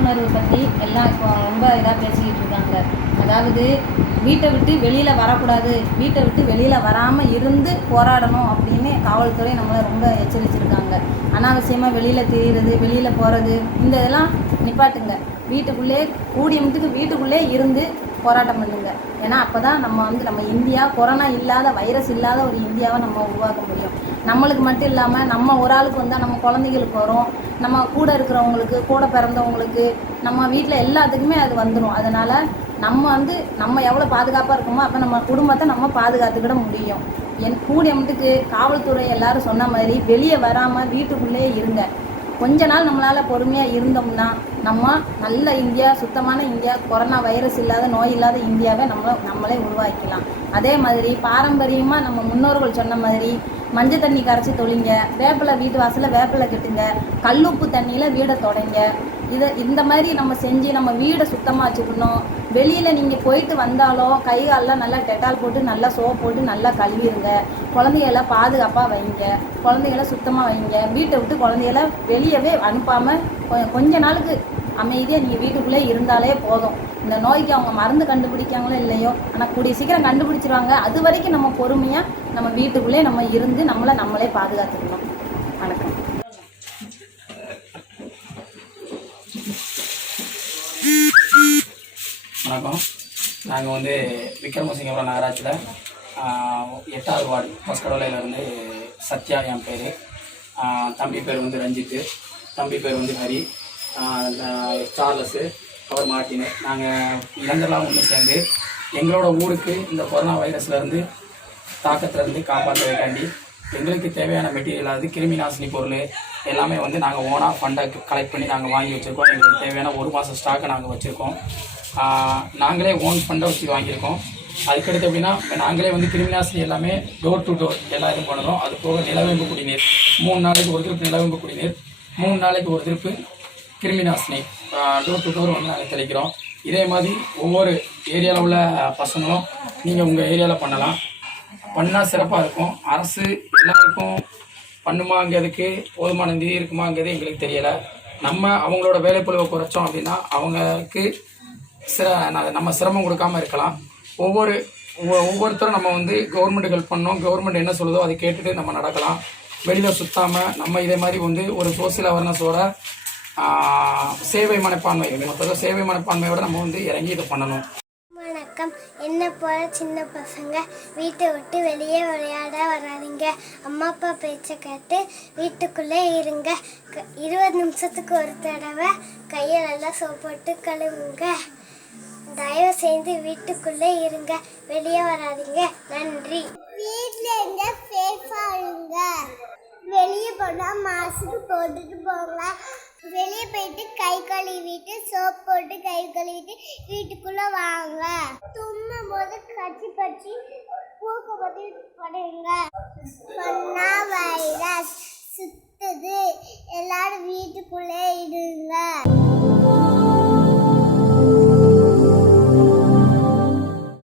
விழிப்புணர்வு பற்றி எல்லாம் இப்போ ரொம்ப இதாக பேசிக்கிட்டு இருக்காங்க. அதாவது வீட்டை விட்டு வெளியில் வரக்கூடாது, வீட்டை விட்டு வெளியில் வராமல் இருந்து போராடணும் அப்படின்னு காவல்துறை நம்மளை ரொம்ப எச்சரிச்சிருக்காங்க. அனாவசியமாக வெளியில் திரியிறது, வெளியில் போகிறது, இந்த இதெல்லாம் நிப்பாட்டுங்க. வீட்டுக்குள்ளே கூடிய மட்டுக்கு வீட்டுக்குள்ளே இருந்து போராட்டம் பண்ணுங்க. ஏன்னா அப்போ தான் நம்ம இந்தியா கொரோனா இல்லாத, வைரஸ் இல்லாத ஒரு இந்தியாவை நம்ம உருவாக்க முடியும். நம்மளுக்கு மட்டும் இல்லாமல் நம்ம ஒரு ஆளுக்கு வந்தால் நம்ம குழந்தைகளுக்கு வரும், நம்ம கூட இருக்கிறவங்களுக்கு, கூட பிறந்தவங்களுக்கு, நம்ம வீட்டில் எல்லாத்துக்குமே அது வந்துடும். அதனால் நம்ம எவ்வளோ பாதுகாப்பாக இருக்கோமோ அப்போ நம்ம குடும்பத்தை நம்ம பாதுகாத்துக்கிட முடியும். கூடிய மட்டுக்கு காவல்துறை எல்லாரும் சொன்ன மாதிரி வெளியே வராமல் வீட்டுக்குள்ளேயே இருங்க. கொஞ்ச நாள் நம்மளால் பொறுமையாக இருந்தோம்னா நம்ம நல்ல இந்தியா, சுத்தமான இந்தியா, கொரோனா வைரஸ் இல்லாத, நோய் இல்லாத இந்தியாவை நம்மளே உருவாக்கலாம். அதே மாதிரி பாரம்பரியமாக நம்ம முன்னோர்கள் சொன்ன மாதிரி மஞ்சள் தண்ணி கரைச்சி தொழிங்க, வேப்பிலை வீட்டு வாசலில் வேப்பிலை கட்டுங்க, கல்லுப்பு தண்ணியில் வீடை தொடைங்க. இந்த மாதிரி நம்ம செஞ்சு நம்ம வீடை சுத்தமாக வச்சுக்கணும். வெளியில் நீங்கள் போயிட்டு வந்தாலும் கை காலெலாம் நல்லா டெட்டால் போட்டு நல்லா சோப் போட்டு நல்லா கழுவிடுங்க. குழந்தைகளை பாதுகாப்பாக வைங்க, குழந்தைகளை சுத்தமாக வைங்க. வீட்டை விட்டு குழந்தைகளை வெளியவே அனுப்பாமல் கொஞ்ச நாளுக்கு அமைதியாக நீங்கள் வீட்டுக்குள்ளே இருந்தாலே போதும். இந்த நோய்க்கு அவங்க மருந்து கண்டுபிடிக்காங்களோ இல்லையோ, ஆனால் கூடிய சீக்கிரம் கண்டுபிடிச்சிருவாங்க. அது வரைக்கும் நம்ம பொறுமையாக நம்ம வீட்டுக்குள்ளே நம்ம இருந்து நம்மளே பாதுகாத்துக்கணும். வணக்கம். வணக்கம். நாங்கள் விக்ரமசிங்கபுரம் நகராட்சியில் 8வது வார்டு பஸ்கடோலையிலேருந்து சத்யா என் பேர். தம்பி பேர் ரஞ்சித்து, தம்பி பேர் ஹரி, சார்லஸு, அவர் மார்ட்டினு. நாங்கள் இளைஞர்களாக ஒன்று சேர்ந்து எங்களோட ஊருக்கு இந்த கொரோனா வைரஸ்லேருந்து தாக்கத்திலேருந்து காப்பாற்றுறதுக்காண்டி எங்களுக்கு தேவையான மெட்டீரியல், கிருமி நாசினி பொருள் எல்லாமே நாங்கள் ஓனாக ஃபண்டை கலெக்ட் பண்ணி நாங்கள் வாங்கி வச்சுருக்கோம். எங்களுக்கு தேவையான 1 மாதம் ஸ்டாக்கை நாங்கள் வச்சுருக்கோம். நாங்களே ஓன் ஃபண்டை வச்சு வாங்கியிருக்கோம். அதுக்கடுத்து எப்படின்னா நாங்களே கிருமி நாசினி எல்லாமே டோர் டு டோர் எல்லா இதுவும் பண்ணுறோம். அது போக நிலவேம்பு குடிநீர் 3 நாளைக்கு ஒரு திருப்பு, நிலவேம்பு குடிநீர் 3 நாளைக்கு ஒரு திருப்பு, கிருமி நாசினி டோர் டு டோர் நாங்கள் தெளிக்கிறோம். இதே மாதிரி ஒவ்வொரு ஏரியாவில் உள்ள பசங்களும் நீங்கள் உங்கள் ஏரியாவில் பண்ணால் சிறப்பாக இருக்கும். அரசு எல்லாருக்கும் பண்ணுமாங்கிறதுக்கு போதுமான நிதி இருக்குமாங்கிறது எங்களுக்கு தெரியலை. நம்ம அவங்களோட வேலைப்பளுவை குறைச்சோம் அப்படின்னா அவங்களுக்கு நம்ம சிரமம் கொடுக்காமல் இருக்கலாம். ஒவ்வொருத்தரும் நம்ம கவர்மெண்ட்டுக்கு ஹெல்ப் பண்ணோம். கவர்மெண்ட் என்ன சொல்லுதோ அதை கேட்டுட்டு நம்ம நடக்கலாம். வெளியில் சுத்தாமல் நம்ம இதே மாதிரி ஒரு சோசியல் அவேர்னஸோட சேவை மனப்பான்மையோட நம்ம இறங்கி இதை பண்ணணும். வணக்கம். என்ன போல சின்ன பசங்க வீட்டை விட்டு வெளியே விளையாட வராதிங்க. அம்மா அப்பா பேச்சை கேட்டு வீட்டுக்குள்ளே இருங்க. 20 நிமிஷத்துக்கு ஒரு தடவை கையை நல்லா சோப் போட்டு கழுவுங்க. தயவு செய்து வீட்டுக்குள்ளே இருங்க, வெளியே வராதிங்க. நன்றி. வீட்டில் இருந்த சேஃபாக இருங்க. வெளியே போனால் மாஸ்க் போட்டுட்டு போங்க. வெளியே போயிட்டு கை கழுவிட்டு சோப் போட்டு கை கழுவிட்டு வீட்டுக்குள்ள வாங்க. தும்மும் போது கச்சி பச்சி பூக்க பற்றி படுங்க.